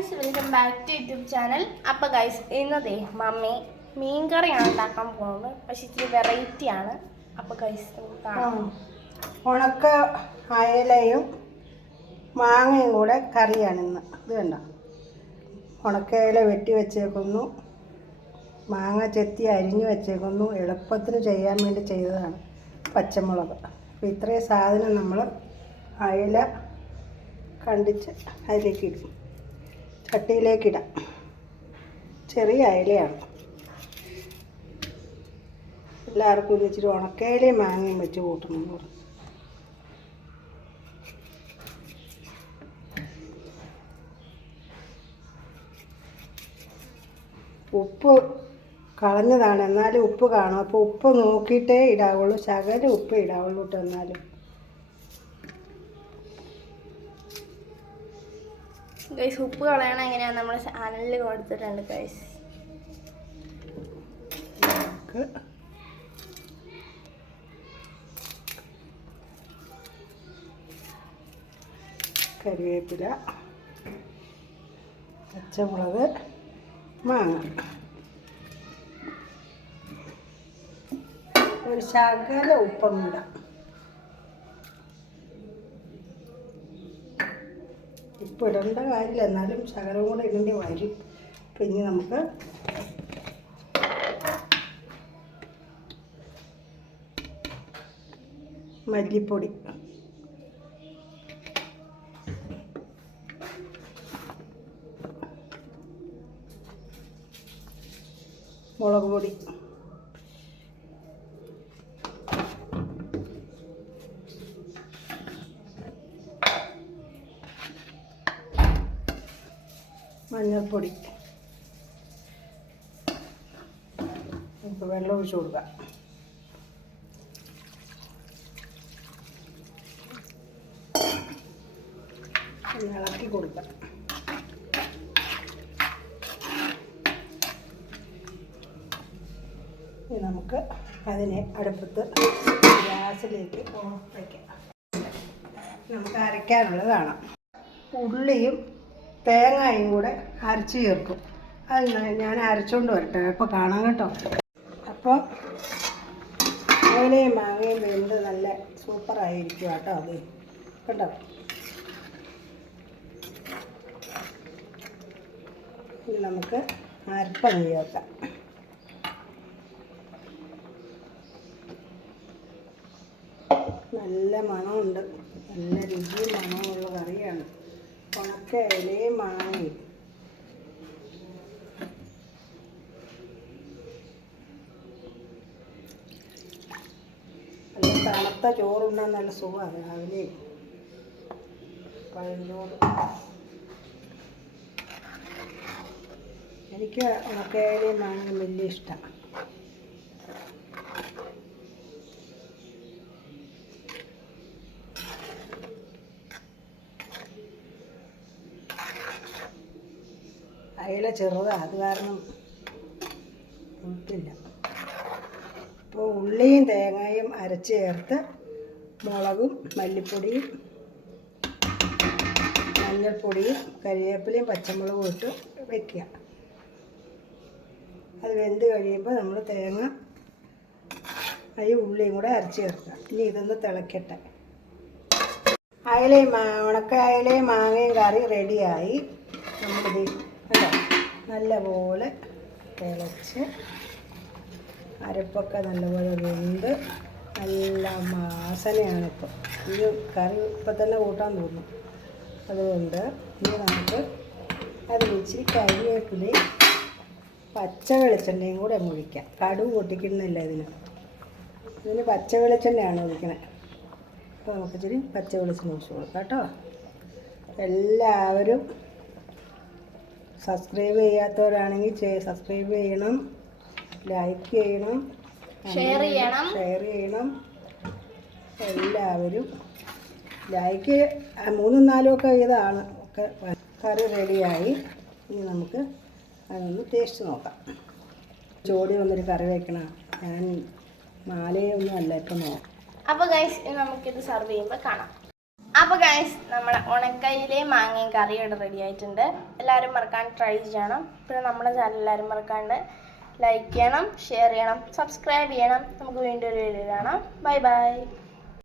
Friends, welcome back to YouTube channel. അപ്പോൾ guys, ഇന്നതേ mummy മീൻ കറിയാണ് ഉണ്ടാക്കാൻ പോകുന്നത്. പക്ഷെ ഇച്ചിരി വെറൈറ്റി ആണ്. അപ്പോൾ ഗൈസ് ഉണക്ക അയലയും മാങ്ങയും കൂടെ കറിയാണ് ഇന്ന്. ഇത് കണ്ട, ഉണക്കയില വെട്ടി വെച്ചേക്കുന്നു, മാങ്ങ ചെത്തി അരിഞ്ഞു വെച്ചേക്കുന്നു. എളുപ്പത്തിന് ചെയ്യാൻ വേണ്ടി ചെയ്തതാണ്. പച്ചമുളക്. അപ്പോൾ ഇത്രയും സാധനം നമ്മൾ അയല കണ്ടിച്ച് അതിലേക്കിടും, ചട്ടിയിലേക്കിടാം. ചെറിയ അയലയാണ്. എല്ലാവർക്കും ഇച്ചിരി ഉണക്കയിലയും മാങ്ങയും വെച്ച് കൂട്ടണം. ഉപ്പ് കളഞ്ഞതാണ്, എന്നാലും ഉപ്പ് കാണും. അപ്പോൾ ഉപ്പ് നോക്കിയിട്ടേ ഇടാവുള്ളൂ, ശകലം ഉപ്പ് ഇടാവുള്ളൂ കേട്ടോ. എന്നാലും ഗൈസ്, ഉപ്പ് കളയണം എങ്ങനെയാണ് നമ്മൾ ചാനലിൽ കൊടുത്തിട്ടുണ്ട് ഗൈസ്. കറിവേപ്പില, പച്ചമുളക്, മാങ്ങ, ഒരു ശകല ഉപ്പും ഇടാം. ഉപ്പ് ഇടേണ്ട കാര്യമില്ല, എന്നാലും ശകലം കൂടെ ഇടേണ്ടി വരും. പിന്നെ നമുക്ക് മല്ലിപ്പൊടി, മുളക് പൊടി, മഞ്ഞൾപ്പൊടി. നമുക്ക് വെള്ളം ഒഴിച്ച് കൊടുക്കാം. ഇളക്കി കൊടുക്കാം. ഇനി നമുക്ക് അതിനെ അടുപ്പത്ത് ഗ്യാസിലേക്ക് വയ്ക്കാം. നമുക്ക് അരയ്ക്കാനുള്ളത് കാണാം. ഉള്ളിയും തേങ്ങയും കൂടെ അരച്ച് ചേർക്കും. അത് ഞാൻ അരച്ചുകൊണ്ട് വരട്ടെ, അപ്പോൾ കാണാം കേട്ടോ. അപ്പോൾ അയലയും മാങ്ങയും വെന്ത് നല്ല സൂപ്പറായിരിക്കും കേട്ടോ. അത് കേട്ടോ. ഇനി നമുക്ക് അരപ്പങ്ങ് ചേർക്കാം. നല്ല മണമുണ്ട്, നല്ല രുചിയും മണമുള്ള കറിയാണ്. ഉണക്ക ഇലയും മാങ്ങയും. നല്ല തണുത്ത ചോറുണ്ടാൻ നല്ല സുഖമാണ് രാവിലെ. പഴഞ്ചോറ്. എനിക്ക് ഉണക്ക ഇലയും മാങ്ങയും വലിയ ഇഷ്ടമാണ്. അയല ചെറുതാണ്, അത് കാരണം ഉപ്പില്ല. അപ്പോൾ ഉള്ളിയും തേങ്ങയും അരച്ച് ചേർത്ത് മുളകും മല്ലിപ്പൊടിയും മഞ്ഞൾപ്പൊടിയും കറിവേപ്പിലയും പച്ചമുളകും ഇട്ട് വയ്ക്കുക. അത് വെന്ത് കഴിയുമ്പോൾ നമ്മൾ തേങ്ങ ഈ ഉള്ളിയും കൂടെ അരച്ച് ചേർക്കുക. ഇനി ഇതൊന്ന് തിളക്കട്ടെ. ഉണക്ക അയലയും മാങ്ങയും കറി റെഡിയായി. നമ്മളിത് നല്ലപോലെ തിളച്ച് അരപ്പൊക്കെ നല്ലപോലെ വെന്ത് നല്ല വാസനയാണ്. ഇപ്പോൾ ഈ കറി ഇപ്പം തന്നെ കൂട്ടാൻ തോന്നും. അതുകൊണ്ട് ഇനി നമുക്ക് അത് ഇച്ചിരി കരിവേപ്പിലയും പച്ച വെളിച്ചെണ്ണയും കൂടെ ഒഴിക്കാം. കടുക് പൊട്ടിക്കുന്നില്ല ഇതിന് പച്ച വെളിച്ചെണ്ണയാണ് ഒഴിക്കണത്. അപ്പോൾ നമുക്ക് ഇച്ചിരി പച്ച വെളിച്ചെണ്ണ ഒഴിച്ച് കൊടുക്കാം കേട്ടോ. എല്ലാവരും സബ്സ്ക്രൈബ് ചെയ്യാത്തവരാണെങ്കിൽ സബ്സ്ക്രൈബ് ചെയ്യണം, ലൈക്ക് ചെയ്യണം, ഷെയർ ചെയ്യണം. എല്ലാവരും ലൈക്ക് 3, 4 ഒക്കെ ചെയ്താണ്. ഒക്കെ കറി റെഡിയായി. ഇനി നമുക്ക് അതൊന്ന് ടേസ്റ്റ് നോക്കാം. ചോടി വന്നൊരു കറി വയ്ക്കണം. ഞാൻ മാലയൊന്നും അല്ല ഇപ്പം നോക്കാം. അപ്പോൾ ഗൈസ്, നമുക്കിത് സർവ് ചെയ്യുമ്പോൾ കാണാം. അപ്പോൾ ഗൈസ് നമ്മുടെ ഉണക്കയിലെ മാങ്ങയും കറിയോട് റെഡി ആയിട്ടുണ്ട്. എല്ലാവരും മറക്കാണ്ട് ട്രൈ ചെയ്യണം. പിന്നെ നമ്മുടെ ചാനൽ എല്ലാവരും മറക്കാണ്ട് ലൈക്ക് ചെയ്യണം, ഷെയർ ചെയ്യണം, സബ്സ്ക്രൈബ് ചെയ്യണം. നമുക്ക് വീണ്ടും ഒരു വീഡിയോ കാണാം. Bye bye.